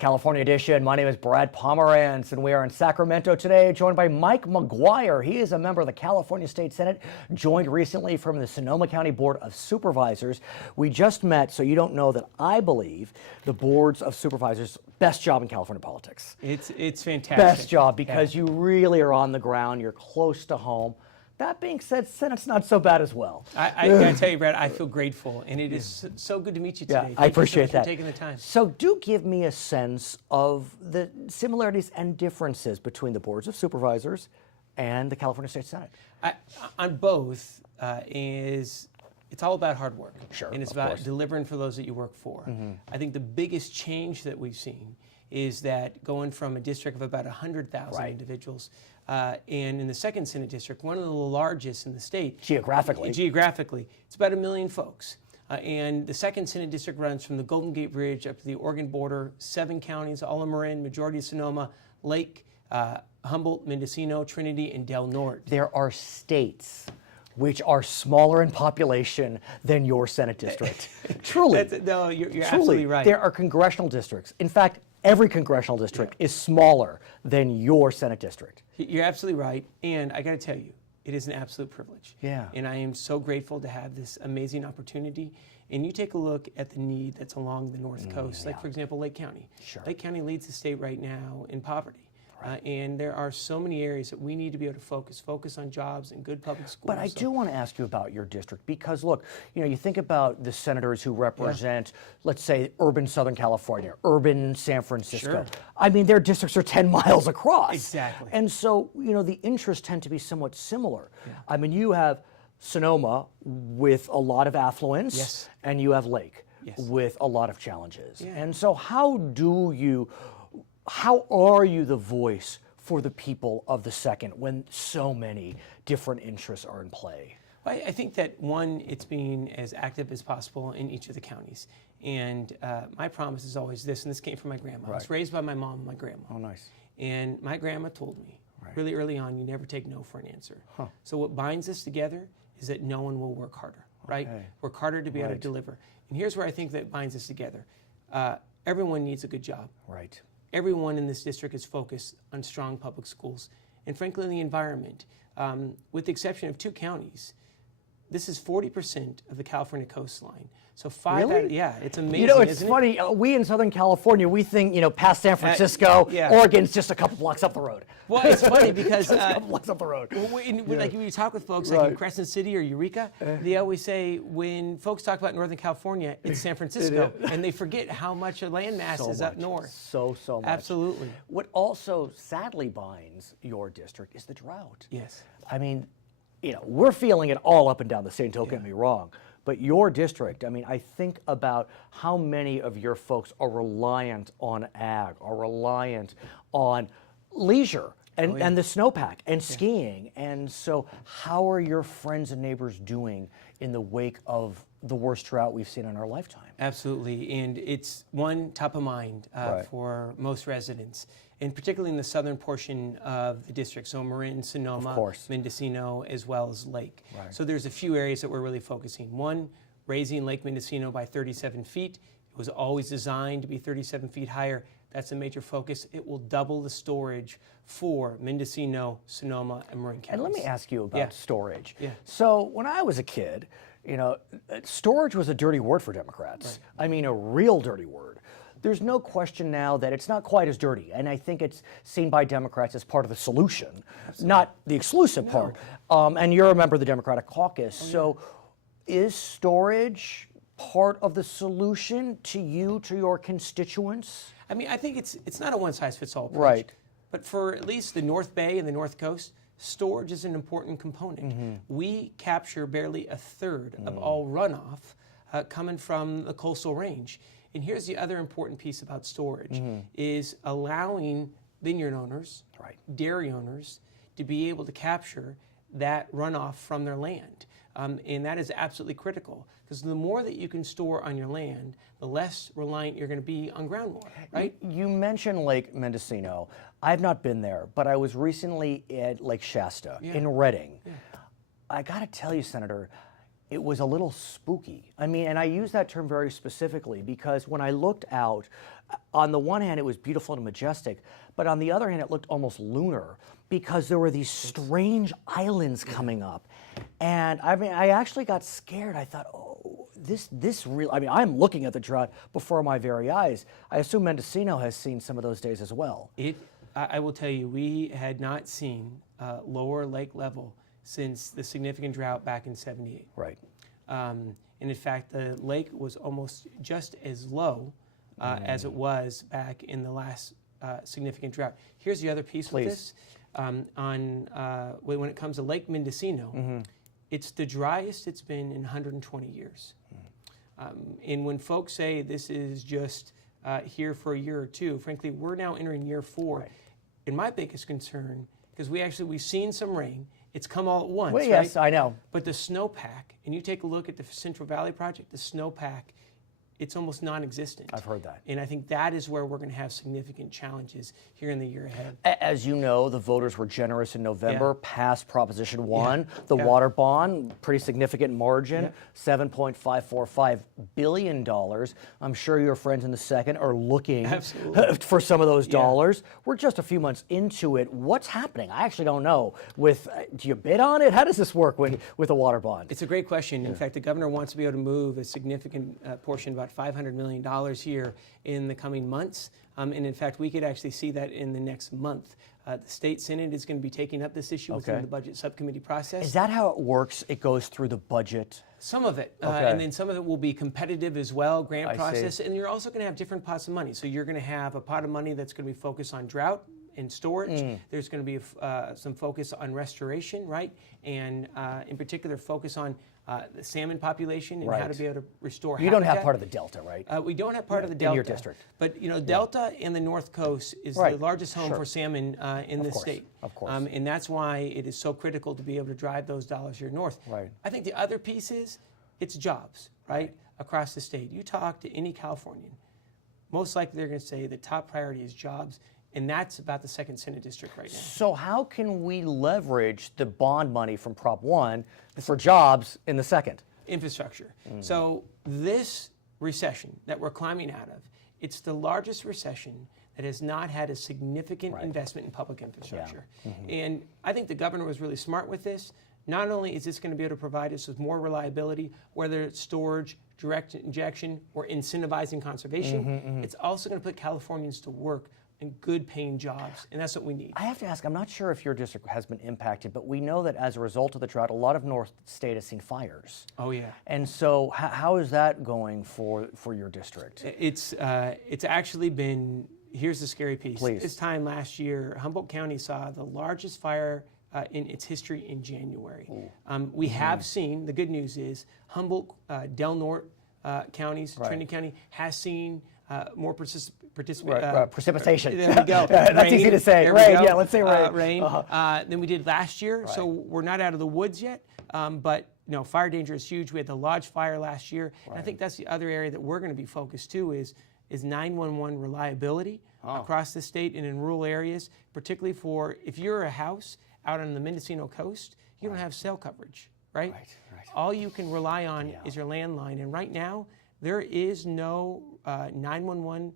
California Edition. My name is Brad Pomerance, and we are in Sacramento today, joined by Mike McGuire. He is a member of the California State Senate, joined recently from the Sonoma County Board of Supervisors. We just met, so you don't know that I believe the boards of supervisors, best job in California politics. It's fantastic. Best job because you really are on the ground, you're close to home. That being said, Senate's not so bad as well. I gotta tell you, Brad, I feel grateful, and it is so good to meet you today. Yeah, I appreciate that. For taking the time. So do give me a sense of the similarities and differences between the boards of supervisors and the California State Senate. On both, it's all about hard work. Sure, and it's of about course. delivering for those that you work for. I think the biggest change that we've seen is that going from a district of about 100,000 individuals, and in the second Senate district, one of the largest in the state. Geographically, it's about 1 million folks. And the second Senate district runs from the Golden Gate Bridge up to the Oregon border, 7 counties, all of Marin, majority of Sonoma, Lake, Humboldt, Mendocino, Trinity, and Del Norte. there are states which are smaller in population than your Senate district. Truly. No, you're Truly, absolutely right. there are congressional districts. In fact, every congressional district is smaller than your Senate district. You're absolutely right, and I got to tell you, it is an absolute privilege. Yeah. And I am so grateful to have this amazing opportunity. And you take a look at the need that's along the North Coast, like for example, Lake County. Sure. Lake County leads the state right now in poverty. And there are so many areas that we need to be able to focus on jobs and good public schools. But I do want to ask you about your district because, look, you think about the senators who represent, let's say, urban Southern California, urban San Francisco. Sure. I mean, their districts are 10 miles across. Exactly. And so, the interests tend to be somewhat similar. I mean, you have Sonoma with a lot of affluence, and you have Lake with a lot of challenges. And so how are you the voice for the people of the second when so many different interests are in play? I think that, one, it's being as active as possible in each of the counties. And my promise is always this, and this came from my grandma. I was raised by my mom and my grandma. Oh, nice. And my grandma told me really early on, you never take no for an answer. So what binds us together is that no one will work harder, right? Work harder to be able to deliver. And here's where I think that binds us together. Everyone needs a good job. Right. Everyone in this district is focused on strong public schools and, frankly, the environment. With the exception of 2 counties, this is 40% of the California coastline. So it's amazing. It's funny. We in Southern California, we think, past San Francisco, Oregon's just a couple blocks up the road. Well, it's funny because just a couple blocks up the road. Like when you talk with folks like in Crescent City or Eureka, they always say when folks talk about Northern California, it's San Francisco, and they forget how much of landmass is up north. So much. Absolutely. What also sadly binds your district is the drought. Yes. I mean, we're feeling it all up and down the state, don't get me wrong. But your district, I mean, I think about how many of your folks are reliant on ag, are reliant on leisure and the snowpack and skiing. And so how are your friends and neighbors doing in the wake of the worst drought we've seen in our lifetime? Absolutely, and it's top of mind for most residents, and particularly in the southern portion of the district, so Marin, Sonoma, Mendocino, as well as Lake. So there's a few areas that we're really focusing. One, raising Lake Mendocino by 37 feet. It was always designed to be 37 feet higher. That's a major focus. It will double the storage for Mendocino, Sonoma, and Marin counties. And let me ask you about storage. Yeah. So when I was a kid, storage was a dirty word for Democrats. I mean, a real dirty word. There's no question now that it's not quite as dirty, and I think it's seen by Democrats as part of the solution, not the exclusive part. And you're a member of the Democratic caucus, so is storage part of the solution to your constituents? I mean, I think it's not a one-size-fits-all approach. Right. But for at least the North Bay and the North Coast, storage is an important component. We capture barely a third of all runoff coming from the coastal range. And here's the other important piece about storage, is allowing vineyard owners, dairy owners, to be able to capture that runoff from their land. And that is absolutely critical, because the more that you can store on your land, the less reliant you're going to be on groundwater, right? You mentioned Lake Mendocino. I've not been there, but I was recently at Lake Shasta in Redding. I got to tell you, Senator, it was a little spooky. I mean, and I use that term very specifically because when I looked out, on the one hand, it was beautiful and majestic, but on the other hand, it looked almost lunar because there were these strange islands coming up. And I mean, I actually got scared. I thought, oh, this real, I mean, I'm looking at the drought before my very eyes. I assume Mendocino has seen some of those days as well. I will tell you, we had not seen lower lake level since the significant drought back in '78. Right. And in fact, the lake was almost just as low as it was back in the last significant drought. Here's the other piece with this. When it comes to Lake Mendocino, it's the driest it's been in 120 years. And when folks say this is just here for a year or two, frankly, we're now entering year 4. Right. And my biggest concern, because we've seen some rain, it's come all at once, well, right? Yes, I know. But the snowpack, and you take a look at the Central Valley Project, the snowpack, it's almost non-existent. I've heard that. And I think that is where we're going to have significant challenges here in the year ahead. As you know, the voters were generous in November, passed Proposition 1, the Yeah. water bond, pretty significant margin, $7.545 billion. I'm sure your friends in the second are looking for some of those dollars. We're just a few months into it. What's happening? I actually don't know. Do you bid on it? How does this work with a water bond? It's a great question. In fact, the governor wants to be able to move a significant portion, about $500 million here in the coming months. And in fact, we could actually see that in the next month. The state Senate is going to be taking up this issue within the budget subcommittee process. Is that how it works? It goes through the budget? Some of it, and then some of it will be competitive as well, grant process, see. and you're also going to have different pots of money. So you're going to have a pot of money that's going to be focused on drought and storage. There's going to be some focus on restoration, right? And in particular, focus on the salmon population and how to be able to restore habitat. You don't have part of the Delta, right? We don't have part of the Delta. In your district. But, Delta and the North Coast is the largest home for salmon in the state. Of course. And that's why it is so critical to be able to drive those dollars here north. Right. I think the other piece is it's jobs, right? Across the state. You talk to any Californian, most likely they're going to say the top priority is jobs. And that's about the second Senate district right now. So how can we leverage the bond money from Prop 1 for jobs in the second? Infrastructure. So this recession that we're climbing out of, it's the largest recession that has not had a significant investment in public infrastructure. And I think the governor was really smart with this. Not only is this going to be able to provide us with more reliability, whether it's storage, direct injection, or incentivizing conservation, it's also going to put Californians to work and good paying jobs, and that's what we need. I have to ask, I'm not sure if your district has been impacted, but we know that as a result of the drought, a lot of North State has seen fires. Oh yeah. And so how is that going for your district? It's actually been, here's the scary piece. Please. This time last year, Humboldt County saw the largest fire in its history in January. We have seen, the good news is, Humboldt, Del Norte counties, Trinity County, has seen more precipitation. There we go. That's easy to say. Rain, yeah, let's say rain. Rain than we did last year. So we're not out of the woods yet, but fire danger is huge. We had the Lodge fire last year. And I think that's the other area that we're going to be focused too is 911 reliability across the state and in rural areas, particularly for if you're a house out on the Mendocino coast, you don't have cell coverage, right? All you can rely on is your landline, and right now there is no 911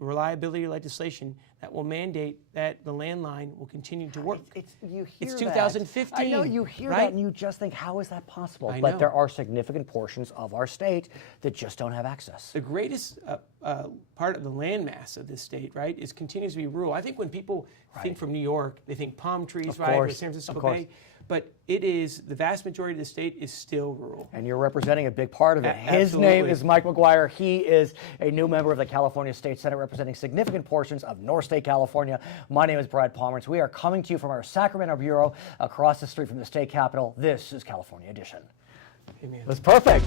reliability legislation that will mandate that the landline will continue to work. It's 2015. I know you hear that and you just think, how is that possible? I but know. there are significant portions of our state that just don't have access. The greatest part of the landmass of this state, right, continues to be rural. I think when people think from New York, they think palm trees, right, or San Francisco Bay. But it is, the vast majority of the state is still rural. And you're representing a big part of it. His Absolutely. name is Mike McGuire. He is a new member of the California State Senate representing significant portions of North State California. My name is Brad Pomerance. We are coming to you from our Sacramento Bureau across the street from the state capitol. This is California Edition. Amen. That's perfect.